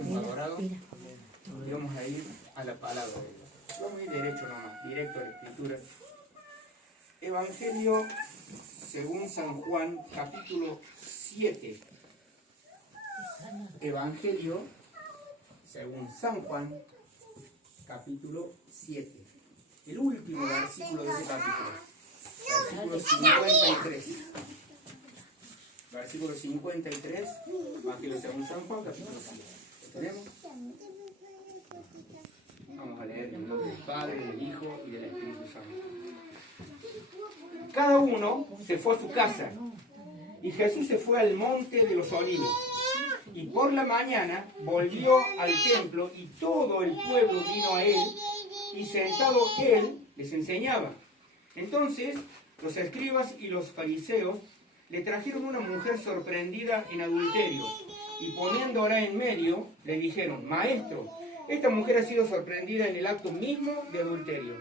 hemos adorado y vamos a ir a la palabra de Dios. Vamos a ir derecho nomás, directo a la Escritura. Evangelio según San Juan, capítulo 7. Evangelio según San Juan, capítulo 7. El último versículo de ese capítulo. Versículo 53. Versículo 53, Evangelio según San Juan, capítulo 7. ¿Lo tenemos? Vamos a leer en el nombre del Padre, del Hijo y del Espíritu Santo. Cada uno se fue a su casa, y Jesús se fue al monte de los Olivos. Y por la mañana volvió al templo, y todo el pueblo vino a él, y sentado él les enseñaba. Entonces los escribas y los fariseos le trajeron una mujer sorprendida en adulterio, y poniéndola en medio, le dijeron: Maestro, esta mujer ha sido sorprendida en el acto mismo de adulterio,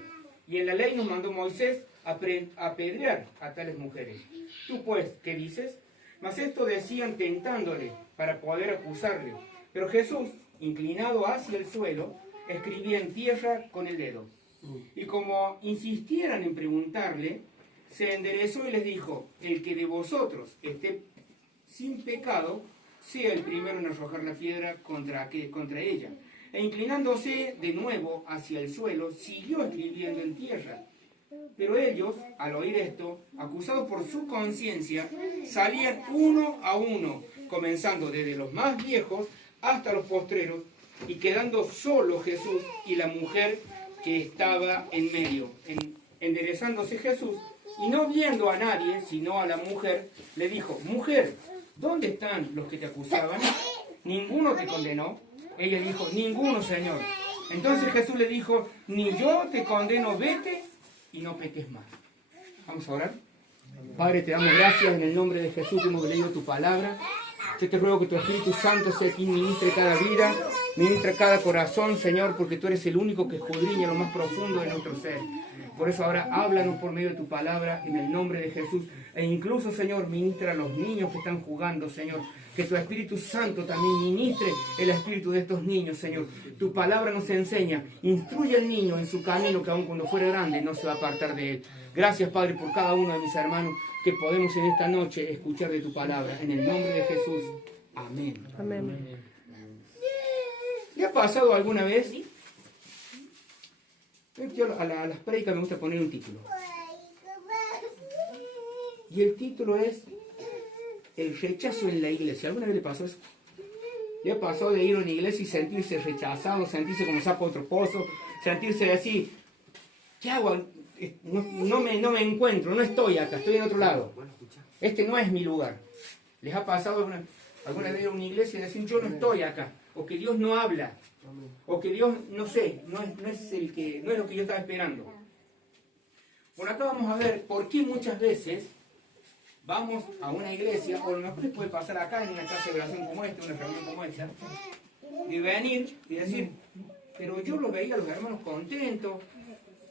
y en la ley nos mandó Moisés apedrear a tales mujeres. Tú pues, ¿qué dices? Mas esto decían tentándole para poder acusarle. Pero Jesús, inclinado hacia el suelo, escribía en tierra con el dedo. Y como insistieran en preguntarle, se enderezó y les dijo: el que de vosotros esté sin pecado, sea el primero en arrojar la piedra contra ella. E inclinándose de nuevo hacia el suelo, siguió escribiendo en tierra. Pero ellos, al oír esto, acusados por su conciencia, salían uno a uno, comenzando desde los más viejos hasta los postreros, y quedando solo Jesús y la mujer que estaba en medio. Enderezándose Jesús, y no viendo a nadie, sino a la mujer, le dijo: Mujer, ¿dónde están los que te acusaban? ¿Ninguno te condenó? Ella dijo: Ninguno, Señor. Entonces Jesús le dijo: Ni yo te condeno, vete y no peques más. Vamos a orar. Padre, te damos gracias en el nombre de Jesús que hemos leído tu palabra. Yo te ruego que tu Espíritu Santo sea quien ministre cada vida, ministre cada corazón, Señor, porque tú eres el único que escudriña lo más profundo de nuestro ser. Por eso ahora háblanos por medio de tu palabra en el nombre de Jesús. E incluso, Señor, ministra a los niños que están jugando, Señor. Que tu Espíritu Santo también ministre el espíritu de estos niños, Señor. Tu palabra nos enseña, instruye al niño en su camino, que aun cuando fuera grande no se va a apartar de él. Gracias, Padre, por cada uno de mis hermanos que podemos en esta noche escuchar de tu palabra. En el nombre de Jesús. Amén. Amén. ¿Le ha pasado alguna vez? Yo a las prédicas me gusta poner un título. Y el título es El rechazo en la iglesia. ¿Alguna vez le pasó eso? ¿Le ha pasado de ir a una iglesia y sentirse rechazado, sentirse como sapo de otro pozo, sentirse así? ¿Qué hago? No me encuentro, no estoy acá, estoy en otro lado. Este no es mi lugar. ¿Les ha pasado alguna vez ir a una iglesia y decir: yo no estoy acá? O que Dios no habla. O que Dios, no sé, no es lo que yo estaba esperando. Bueno, acá vamos a ver por qué muchas veces vamos a una iglesia, o a lo mejor les puede pasar acá en una clase de oración como esta, una reunión como esta, y venir y decir: pero yo los veía a los hermanos contentos,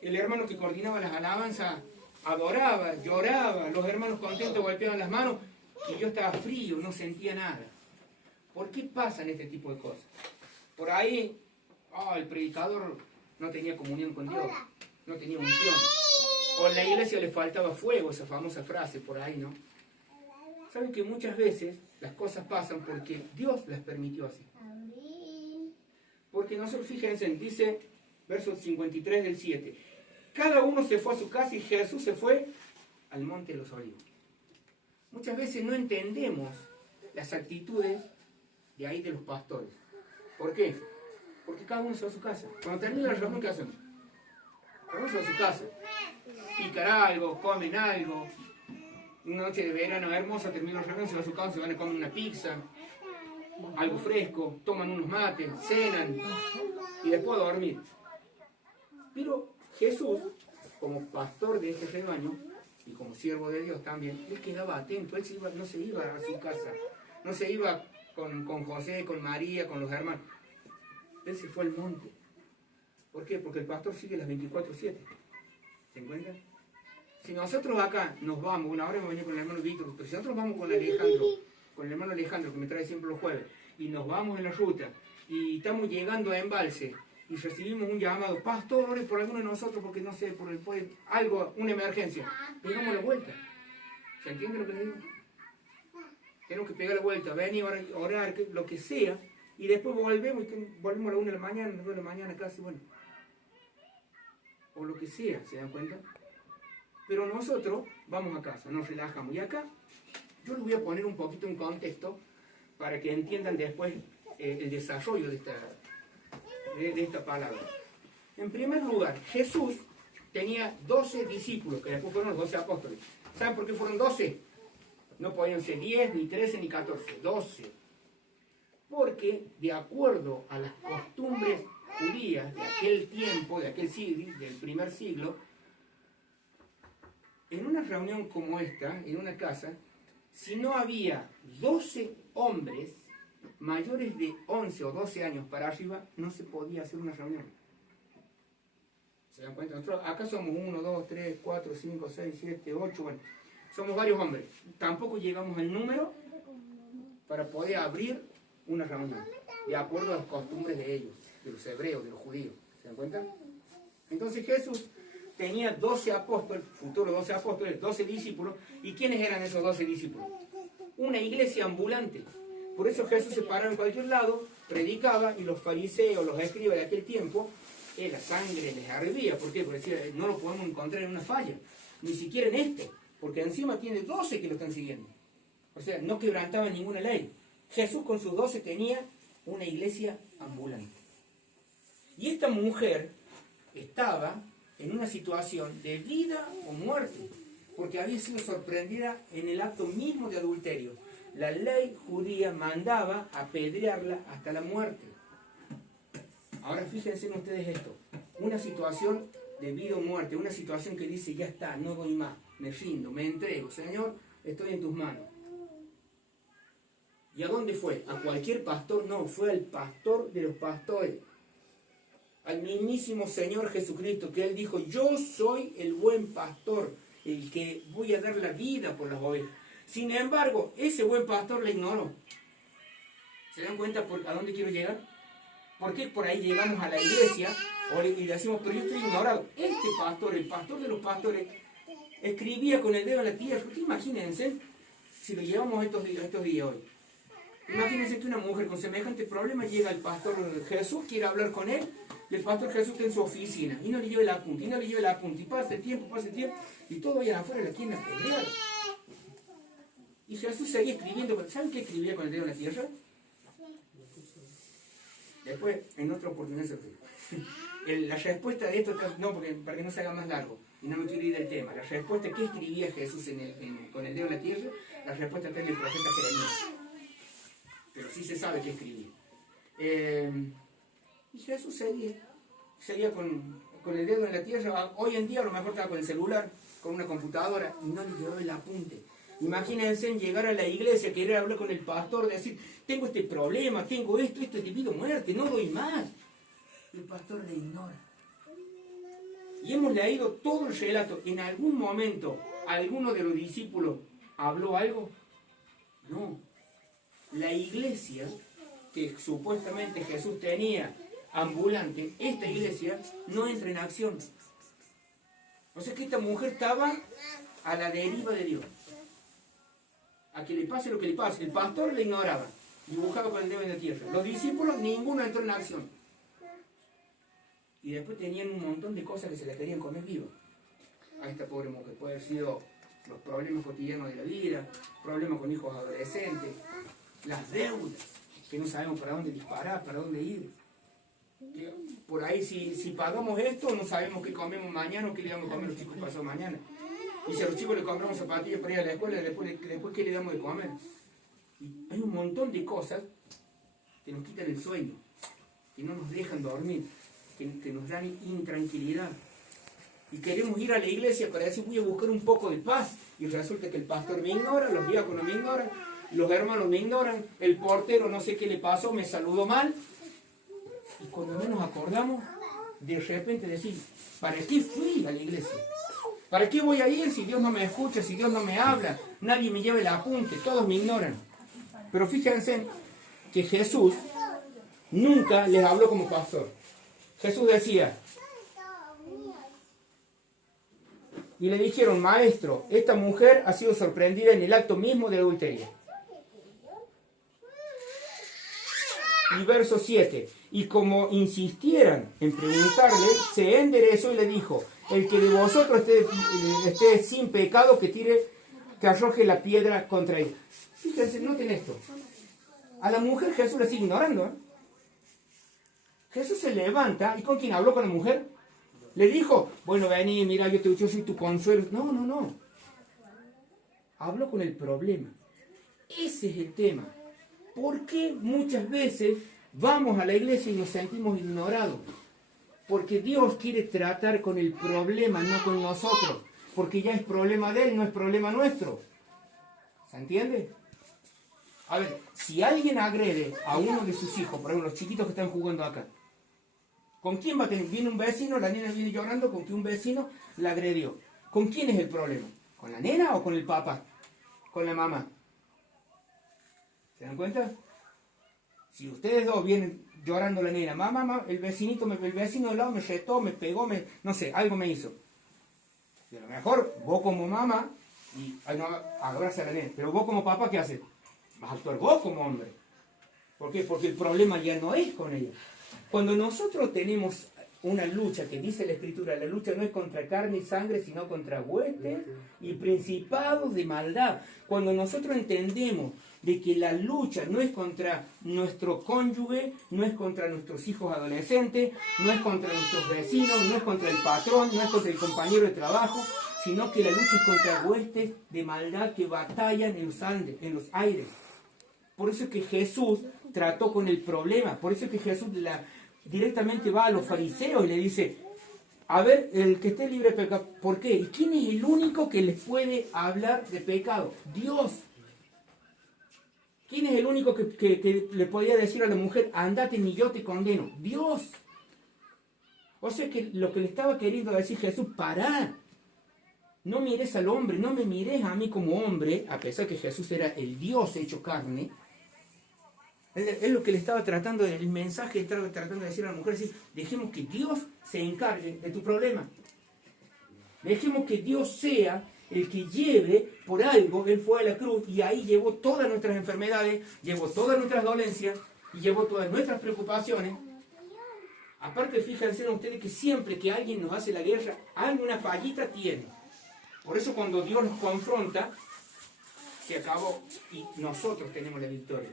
el hermano que coordinaba las alabanzas adoraba, lloraba, los hermanos contentos golpeaban las manos, y yo estaba frío, no sentía nada. ¿Por qué pasan este tipo de cosas? Por ahí, el predicador no tenía comunión con Dios, no tenía unción. O en la iglesia le faltaba fuego, esa famosa frase por ahí, ¿no? Saben que muchas veces las cosas pasan porque Dios las permitió así. Porque nosotros, fíjense, dice, verso 53 del 7, cada uno se fue a su casa y Jesús se fue al monte de los Olivos. Muchas veces no entendemos las actitudes de ahí de los pastores. ¿Por qué? Porque cada uno se va a su casa. Cuando termina la reunión, ¿qué hacemos? Cada uno se va a su casa. Pican algo, comen algo. Una noche de verano hermosa, termina la reunión, se va a su casa, se van a comer una pizza, algo fresco, toman unos mates, cenan y después a dormir. Pero Jesús, como pastor de este rebaño y como siervo de Dios también, él quedaba atento. Él no se iba a su casa, no se iba con José, con María, con los hermanos. Él se fue al monte. ¿Por qué? Porque el pastor sigue las 24/7. ¿Se encuentran? Si nosotros acá nos vamos, una hora me venía con el hermano Víctor, pero si nosotros vamos con el hermano Alejandro, que me trae siempre los jueves, y nos vamos en la ruta y estamos llegando a Embalse y recibimos un llamado, pastor, ore por alguno de nosotros porque no sé, por algo, una emergencia, pegamos la vuelta. ¿Se entiende lo que le digo? Tenemos que pegar la vuelta, venir, orar, lo que sea, y después volvemos a la 1 de la mañana, 2 de la mañana casi, bueno. O lo que sea, ¿se dan cuenta? Pero nosotros vamos a casa, nos relajamos. Y acá yo les voy a poner un poquito en contexto para que entiendan después el desarrollo de esta palabra. En primer lugar, Jesús tenía 12 discípulos, que después fueron los 12 apóstoles. ¿Saben por qué fueron 12? No podían ser 10, ni 13, ni 14, 12. Porque de acuerdo a las costumbres judías de aquel tiempo, de aquel siglo, del primer siglo, en una reunión como esta, en una casa, si no había 12 hombres mayores de 11 o 12 años para arriba, no se podía hacer una reunión. ¿Se dan cuenta? Nosotros acá somos 1, 2, 3, 4, 5, 6, 7, 8, bueno, somos varios hombres. Tampoco llegamos al número para poder abrir una reunión, de acuerdo a las costumbres de ellos, de los hebreos, de los judíos. ¿Se dan cuenta? Entonces Jesús tenía 12 apóstoles, futuros 12 apóstoles, 12 discípulos. ¿Y quiénes eran esos 12 discípulos? Una iglesia ambulante. Por eso Jesús se paraba en cualquier lado, predicaba, y los fariseos, los escribas de aquel tiempo, la sangre les hervía. ¿Por qué? Porque decía, no lo podemos encontrar en una falla, ni siquiera en esto, porque encima tiene 12 que lo están siguiendo. O sea, no quebrantaba ninguna ley. Jesús con sus 12 tenía una iglesia ambulante. Y esta mujer estaba en una situación de vida o muerte, porque había sido sorprendida en el acto mismo de adulterio. La ley judía mandaba apedrearla hasta la muerte. Ahora fíjense en ustedes esto, una situación de vida o muerte, una situación que dice, ya está, no doy más, me rindo, me entrego, Señor, estoy en tus manos. ¿Y a dónde fue? ¿A cualquier pastor? No, fue al pastor de los pastores, al mismísimo Señor Jesucristo, que Él dijo, yo soy el buen pastor, el que voy a dar la vida por las ovejas. Sin embargo, ese buen pastor la ignoró. ¿Se dan cuenta a dónde quiero llegar? Porque por ahí llegamos a la iglesia y decimos, pero yo estoy ignorado. Este pastor, el pastor de los pastores, escribía con el dedo en la tierra. Ustedes imagínense si lo llevamos estos días hoy. Imagínense que una mujer con semejante problema llega al pastor Jesús, quiere hablar con él, y el pastor Jesús está en su oficina, y no le lleva el apunte, y pasa el tiempo, y todo allá afuera la quieren apedrear. Y Jesús seguía escribiendo. ¿Saben qué escribía con el dedo en la tierra? Después, en otra oportunidad se lo la respuesta de esto, no, porque para que no se haga más largo, y no me quiero ir del tema, la respuesta, ¿qué escribía Jesús con el dedo en la tierra? La respuesta está en el profeta Jeremías. Pero sí se sabe qué escribía. Y Jesús seguía con el dedo en la tierra. Hoy en día a lo mejor estaba con el celular, con una computadora, y no le llevaba el apunte. Imagínense en llegar a la iglesia, querer hablar con el pastor, decir, tengo este problema, tengo esto es de vida o muerte, no doy más. El pastor le ignora. Y hemos leído todo el relato. ¿En algún momento alguno de los discípulos habló algo? No. La iglesia que supuestamente Jesús tenía ambulante, esta iglesia no entra en acción. O sea que esta mujer estaba a la deriva de Dios. A que le pase lo que le pase. El pastor le ignoraba, dibujaba con el dedo en la tierra. Los discípulos, ninguno entró en acción. Y después tenían un montón de cosas que se las querían comer viva. A esta pobre mujer puede haber sido los problemas cotidianos de la vida, problemas con hijos adolescentes, las deudas, que no sabemos para dónde disparar, para dónde ir. Que por ahí si pagamos esto, no sabemos qué comemos mañana o qué le vamos a comer a los chicos pasado mañana. Y si a los chicos les compramos zapatillas para ir a la escuela, después ¿qué le damos de comer? Y hay un montón de cosas que nos quitan el sueño, que no nos dejan dormir, que nos dan intranquilidad. Y queremos ir a la iglesia para decir, voy a buscar un poco de paz. Y resulta que el pastor me ignora, los diáconos me ignoran, los hermanos me ignoran, el portero no sé qué le pasó, me saludó mal. Y cuando menos acordamos, de repente decir, ¿para qué fui a la iglesia? ¿Para qué voy a ir si Dios no me escucha, si Dios no me habla? Nadie me lleva el apunte, todos me ignoran. Pero fíjense, que Jesús nunca les habló como pastor. Jesús decía, y le dijeron, maestro, esta mujer ha sido sorprendida en el acto mismo del adulterio. Y verso 7, y como insistieran en preguntarle, se enderezó y le dijo, el que de vosotros esté sin pecado, que arroje la piedra contra ella. Fíjense, noten esto. A la mujer Jesús la sigue ignorando, ¿eh? Jesús se levanta, ¿y con quién habló? Con la mujer. Le dijo, bueno, vení, mira, yo soy tu consuelo. No. Habló con el problema. Ese es el tema. ¿Por qué muchas veces vamos a la iglesia y nos sentimos ignorados? Porque Dios quiere tratar con el problema, no con nosotros. Porque ya es problema de Él, no es problema nuestro. ¿Se entiende? A ver, si alguien agrede a uno de sus hijos, por ejemplo, los chiquitos que están jugando acá, ¿con quién va a tener? Viene un vecino, la nena viene llorando porque un vecino la agredió. ¿Con quién es el problema? ¿Con la nena o con el papá? ¿Con la mamá? ¿Se dan cuenta? Si ustedes dos vienen llorando la nena, mamá, el vecino de lado me retó, me pegó, no sé, algo me hizo. Y a lo mejor vos como mamá, y no, abraza a la nena, pero vos como papá, ¿qué haces? Vas a actuar vos como hombre. ¿Por qué? Porque el problema ya no es con ella. Cuando nosotros tenemos una lucha, que dice la Escritura, la lucha no es contra carne y sangre, sino contra huestes y principados de maldad. Cuando nosotros entendemos de que la lucha no es contra nuestro cónyuge, no es contra nuestros hijos adolescentes, no es contra nuestros vecinos, no es contra el patrón, no es contra el compañero de trabajo, sino que la lucha es contra huestes de maldad que batallan en los aires. Por eso es que Jesús trató con el problema, por eso es que Jesús directamente va a los fariseos y le dice, a ver, el que esté libre de pecado, ¿por qué? ¿Y quién es el único que les puede hablar de pecado? Dios. ¿Quién es el único que le podía decir a la mujer, andate ni yo te condeno? Dios. O sea que lo que le estaba queriendo decir Jesús, pará. No mires al hombre, no me mires a mí como hombre, a pesar que Jesús era el Dios hecho carne. Es lo que le estaba tratando, el mensaje que estaba tratando de decir a la mujer, es decir, dejemos que Dios se encargue de tu problema. Dejemos que Dios sea el que lleve por algo. Él fue a la cruz y ahí llevó todas nuestras enfermedades, llevó todas nuestras dolencias y llevó todas nuestras preocupaciones. Aparte, fíjense ustedes que siempre que alguien nos hace la guerra, alguna fallita tiene. Por eso cuando Dios nos confronta, se acabó y nosotros tenemos la victoria.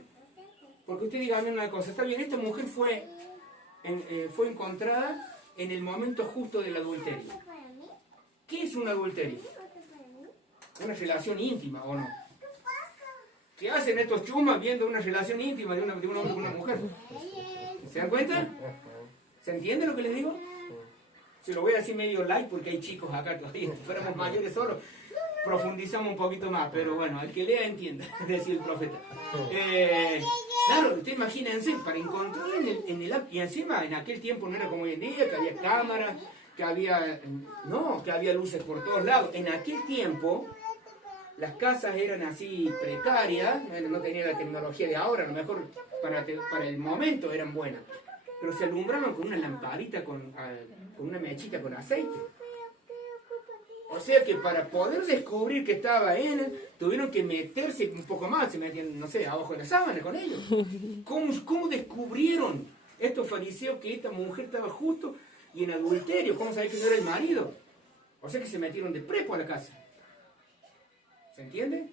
Porque usted diga a mí una cosa, está bien, esta mujer fue encontrada en el momento justo del adulterio. ¿Qué es un adulterio? Una relación íntima, ¿o no? ¿Qué hacen estos chumas viendo una relación íntima de un hombre con una mujer? ¿Se dan cuenta? ¿Se entiende lo que les digo? Se lo voy a decir medio light porque hay chicos acá todavía. Si fuéramos mayores solo, profundizamos un poquito más. Pero bueno, el que lea entienda, decía el profeta. Claro, ustedes imagínense, para encontrarla en el y encima en aquel tiempo no era como hoy en día, que había cámaras, que había luces por todos lados. En aquel tiempo las casas eran así precarias, no tenían la tecnología de ahora, a lo mejor para el momento eran buenas, pero se alumbraban con una lamparita, con una mechita con aceite. O sea que para poder descubrir que estaba él, tuvieron que meterse un poco más, se metían, no sé, abajo de la sábana con ellos. ¿Cómo descubrieron estos fariseos que esta mujer estaba justo y en adulterio? ¿Cómo sabés que no era el marido? O sea que se metieron de prepo a la casa. ¿Se entiende?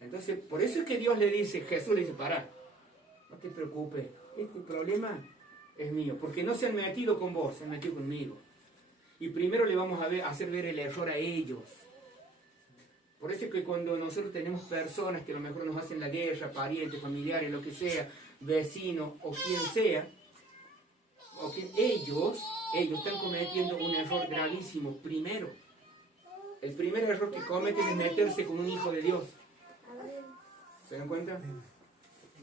Entonces, por eso es que Dios le dice, Jesús le dice, pará, no te preocupes, este problema es mío, porque no se han metido con vos, se han metido conmigo. Y primero le vamos a hacer ver el error a ellos. Por eso es que cuando nosotros tenemos personas que a lo mejor nos hacen la guerra, parientes, familiares, lo que sea, vecinos o quien sea, ellos están cometiendo un error gravísimo. Primero, el primer error que cometen es meterse con un hijo de Dios. ¿Se dan cuenta?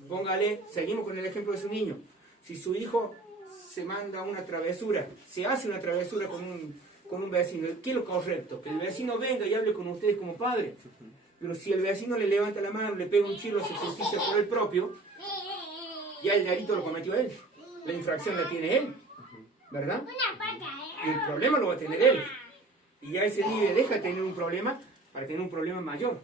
Póngale, seguimos con el ejemplo de su niño. Si su hijo se manda una travesura, se hace una travesura con un vecino, ¿qué es lo correcto? Que el vecino venga y hable con ustedes como padre. Pero si el vecino le levanta la mano, le pega un chirro, hace justicia por el propio, Ya el delito lo cometió él. La infracción la tiene él. ¿Verdad? Y el problema lo va a tener él. Y ya ese niño deja de tener un problema para tener un problema mayor.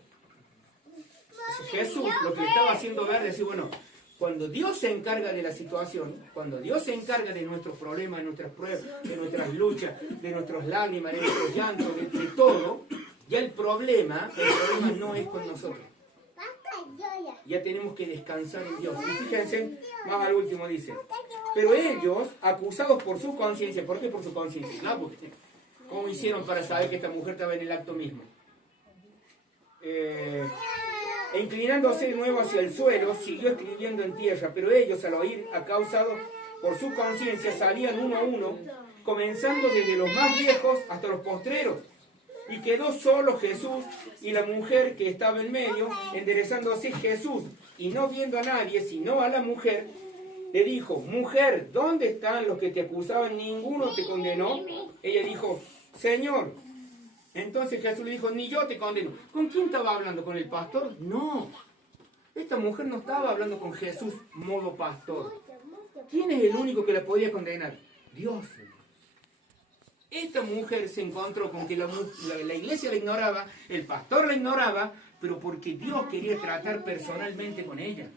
Entonces Jesús lo que le estaba haciendo ver es decir, bueno, cuando Dios se encarga de la situación, cuando Dios se encarga de nuestros problemas, de nuestras pruebas, de nuestras luchas, de nuestras lágrimas, de nuestros llantos, de todo, ya el problema no es con nosotros. Ya tenemos que descansar en Dios. Y fíjense, más al último dice, pero ellos, acusados por su conciencia, ¿por qué por su conciencia? Claro, porque ¿cómo hicieron para saber que esta mujer estaba en el acto mismo? E inclinándose de nuevo hacia el suelo, siguió escribiendo en tierra, pero ellos al oír, acusados por su conciencia, salían uno a uno, comenzando desde los más viejos hasta los postreros. Y quedó solo Jesús y la mujer que estaba en medio, enderezándose Jesús, y no viendo a nadie, sino a la mujer, le dijo, mujer, ¿dónde están los que te acusaban? ¿Ninguno te condenó? Ella dijo, Señor. Entonces Jesús le dijo, ni yo te condeno. ¿Con quién estaba hablando? ¿Con el pastor? No. Esta mujer no estaba hablando con Jesús modo pastor. ¿Quién es el único que la podía condenar? Dios. Esta mujer se encontró con que la iglesia la ignoraba, el pastor la ignoraba, pero porque Dios quería tratar personalmente con ella.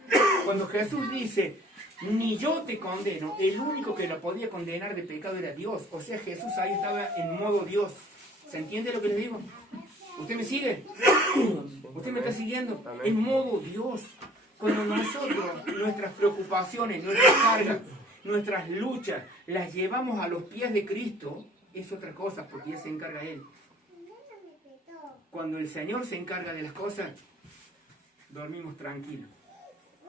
Cuando Jesús dice, ni yo te condeno, el único que la podía condenar de pecado era Dios. O sea, Jesús ahí estaba en modo Dios. ¿Se entiende lo que le digo? ¿Usted me sigue? ¿Usted me está siguiendo? En modo Dios. Cuando nosotros, nuestras preocupaciones, nuestras cargas, nuestras luchas, las llevamos a los pies de Cristo, es otra cosa, porque ya se encarga Él. Cuando el Señor se encarga de las cosas, dormimos tranquilos.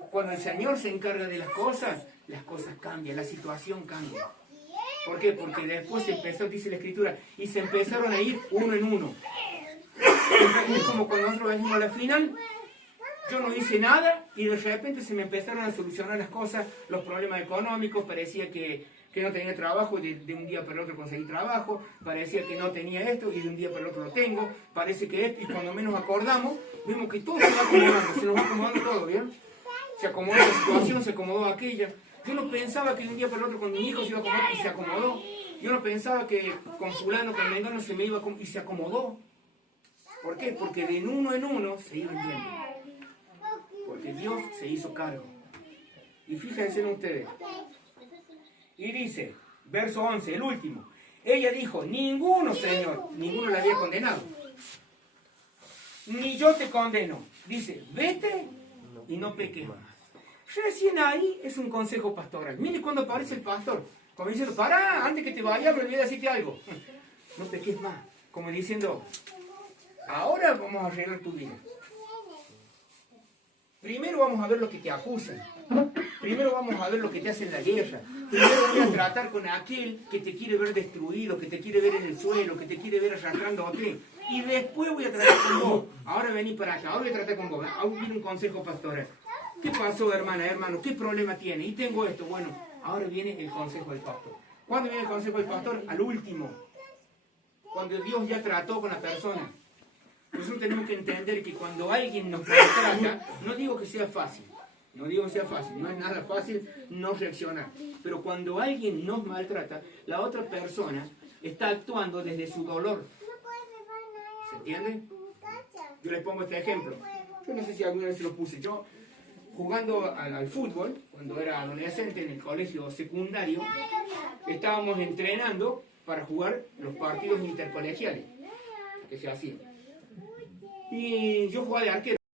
Cuando el Señor se encarga de las cosas cambian, la situación cambia. ¿Por qué? Porque después se empezó, dice la Escritura, y se empezaron a ir uno en uno. Es como cuando nosotros venimos a la final, yo no hice nada y de repente se me empezaron a solucionar las cosas, los problemas económicos, parecía que no tenía trabajo y de un día para el otro conseguí trabajo, parecía que no tenía esto y de un día para el otro lo tengo, parece que esto, y cuando menos acordamos, vemos que todo se va acomodando, se nos va acomodando todo, ¿bien? Se acomodó la situación, se acomodó aquella. Yo no pensaba que de un día para el otro con mi hijo se iba a acomodar y se acomodó. Yo no pensaba que con fulano, con mengano se me iba a y se acomodó. ¿Por qué? Porque de uno en uno se iban yendo. Porque Dios se hizo cargo. Y fíjense en ustedes. Y dice, verso 11, el último. Ella dijo, ninguno, Señor, ninguno la había condenado. Ni yo te condeno. Dice, vete y no peques más. Recién ahí es un consejo pastoral. Mire cuando aparece el pastor, como diciendo, pará, antes que te vaya, me olvidé de decirte algo. No peques más. Como diciendo, ahora vamos a arreglar tu vida. Primero vamos a ver lo que te acusan. Primero vamos a ver lo que te hacen la guerra. Primero voy a tratar con aquel que te quiere ver destruido, que te quiere ver en el suelo, que te quiere ver arrastrando a ti. Y después voy a tratar con vos. Ahora vení para acá, ahora voy a tratar con vos. Ahora viene un consejo pastoral. ¿Qué pasó, hermana, hermano? ¿Qué problema tiene? Y tengo esto. Bueno, ahora viene el consejo del pastor. ¿Cuándo viene el consejo del pastor? Al último. Cuando Dios ya trató con la persona. Nosotros tenemos que entender que cuando alguien nos maltrata, no digo que sea fácil. No digo que sea fácil. No es nada fácil no reaccionar. Pero cuando alguien nos maltrata, la otra persona está actuando desde su dolor. ¿Se entiende? Yo les pongo este ejemplo. Yo no sé si alguna vez se lo puse. Yo, jugando al fútbol, cuando era adolescente en el colegio secundario, estábamos entrenando para jugar los partidos intercolegiales que se hacían. Y yo jugaba de arquero.